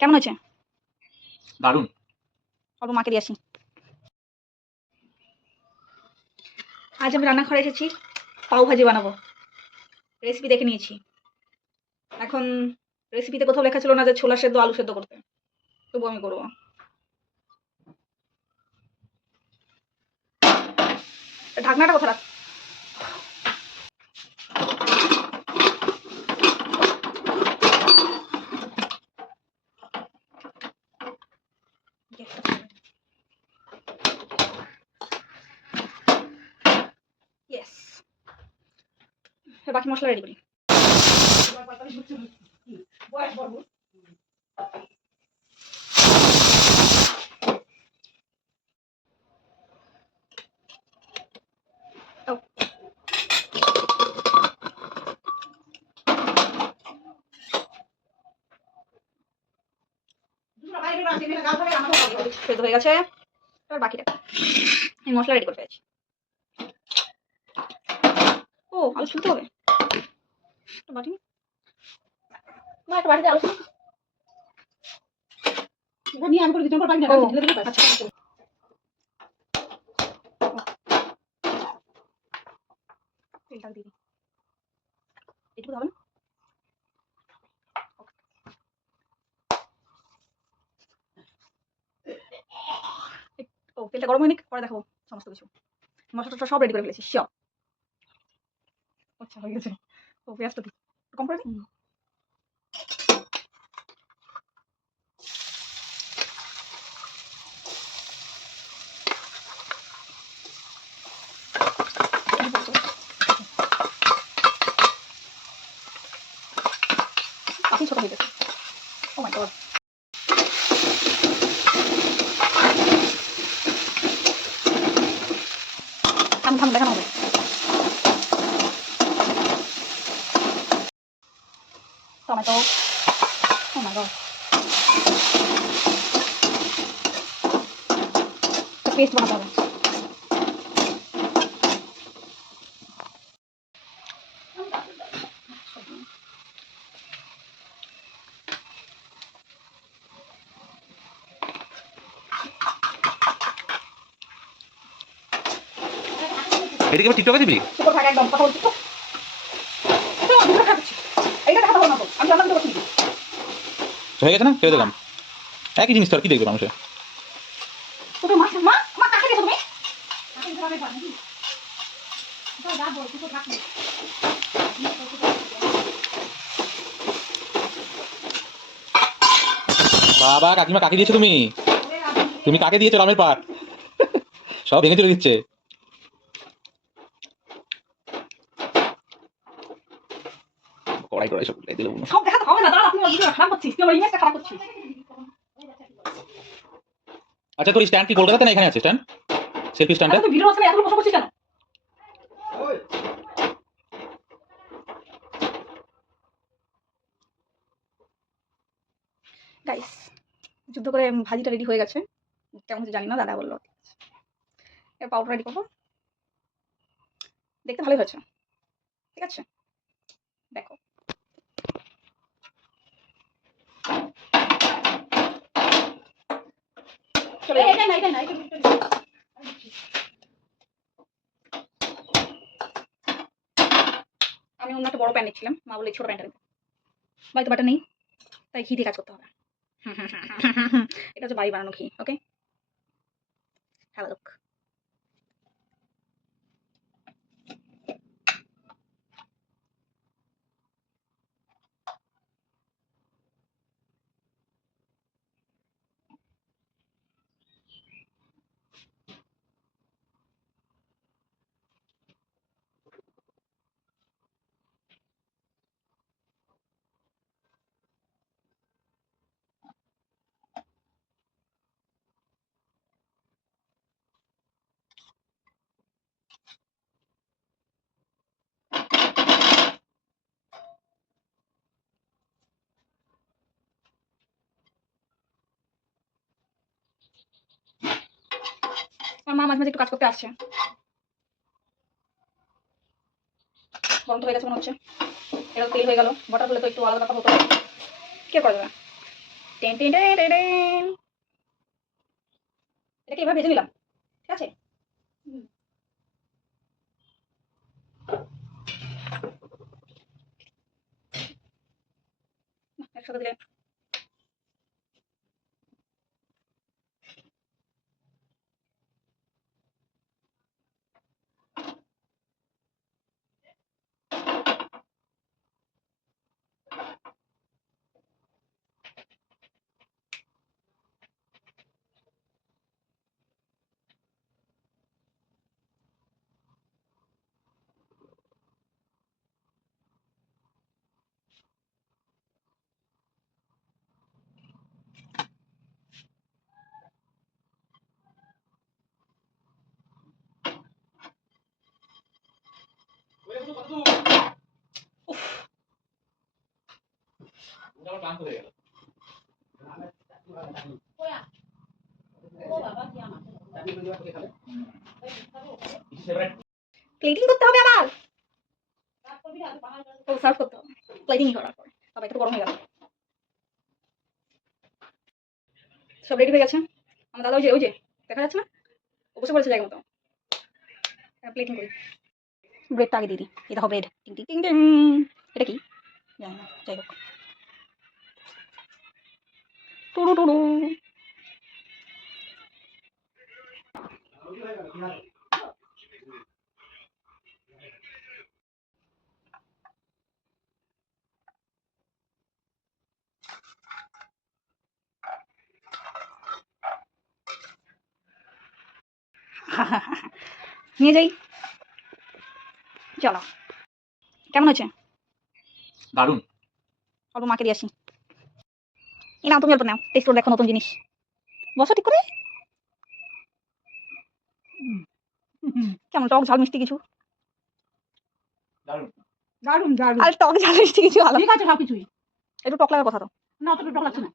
কেমন হয়েছে? দারুণ। অল্প মাকে দিয়ে আসি। আজ আমি রান্নাঘরে এসেছি, পাও ভাজি বানাবো। রেসিপি দেখে নিয়েছি। এখন রেসিপিতে কোথাও লেখা ছিল না যে ছোলা সেদ্ধ আলু সেদ্ধ করতে, তবু আমি করবো। ঢাকনাটা কোথায় রাখ? ইয়েস, বাকি মশলা রেডি করি। সেদ্ধ হয়ে গেছে, এবার বাকিটা এই মশলা রেডি করে ফেলেছি। ও আলু ছুলতে হবে, বাটি মা, একটা বাটিতে আলু নিয়ে আমি করে দিতে পারি না। আচ্ছা, তেলটা দিয়ে দিই, এটুকু হবে না? ও তেলটা গরম হয়নি, পরে দেখাবো সমস্ত কিছু। মশলাটা সব রেডি করে ফেলেছি, সব। আচ্ছা হয়ে গেছে। ও পেঁয়াজটা দিই, কম করে দিই। আপনি ছোট হয়ে গেছে। ও মাই গড, থাম দেখানো হবে। টমেটো, ও মাই গড, পেস্ট বানাতে হবে। এটাকে আবার টিকটকে দিবি? শুকর থাক একদম, কথা বলছি তো। এইটা দেখাতে হবে না তো, আমি রান্না করতে পারছি। হয়ে গেছে না, ছেড়ে দিলাম। একই জিনিস তো, আর কি দেখবে মানুষে? তুমি মা মা মা কাকে গেছো তুমি? বাবা, কাকিমা কাকে দিয়েছো তুমি? তুমি কাকে দিয়েছো রামের পাট? সব ভেঙে চলে দিচ্ছে। কড়াই টড়াই সব দিলে সব দেখাতে হবে না, দাঁড়া, আপনি ভিডিও খারাপ করছিস, তুই আমার ইমেজটা খারাপ করছিস। আচ্ছা, তোর স্ট্যান্ড কি কলকাতাতে না এখানে আছে স্ট্যান্ড? সেলফি স্ট্যান্ডটা? তুই ভিডিও মাঝখানে এতগুলো প্রশ্ন করছিস কেন? গাইস, যুদ্ধ করে ভাজিটা রেডি হয়ে গেছে। কেমন হচ্ছে জানি না, দাদা বললো। এবার পাউডার রেডি করবো, দেখতে ভালোই হয়েছে। ঠিক আছে, দেখো। চলে এটা না, এটা না, এটা আমি অন্য একটা বড় প্যান্ট নিচ্ছিলাম, মা বলে ছোট প্যান্টটা নিতে। বাড়িতে বাটা নেই, তাই ঘি দিয়ে কাজ করতে হবে। এটা হচ্ছে বাড়ি বানানো ঘি। ওকে, হ্যালো লুক। আমার মা মাঝে মাঝে একটু কাজ করতে আসছে। গরম তো হয়ে গেছে মনে হচ্ছে। এটা তেল হয়ে গেল, বাটার হলে তো একটু আলাদা ব্যাপার হতো। কে করে দেবে? Ten ten ten ten ten. এটাকে এভাবে ভেজে নিলাম, ঠিক আছে? একসাথে দিলে প্লেটিং করতে হবে আবার। ও সার্ভ করতে হবে, প্লেটিং করার পর। তবে এটা তো গরম হয়ে গেল। সব রেডি হয়ে গেছে। আমার দাদা ওই যে দেখা যাচ্ছে না, ও বসে পড়েছে জায়গা মতো। প্লেটিং করি। ব্রেডটা আগে দিয়ে দিই। এটা হবে ব্রেড। টিং টিং টিং টিং। এটা কি জানি না, যাই হোক। টুডু টুডু। নিয়ে যাই, চলো। কেমন হয়েছে? দারুণ। অল্প মাকে দিয়ে আসি। এই নাও, তুমি অল্প নাও, টেস্ট করে দেখো নতুন জিনিস। বসো ঠিক করে। কেমন টক ঝাল মিষ্টি কিছু? দারুণ। দারুণ দারুণ। আর টক ঝাল মিষ্টি কিছু আলাদা। ঠিক আছে সবকিছুই। একটু টক লাগার কথা তো। না অতটা টক লাগছে না।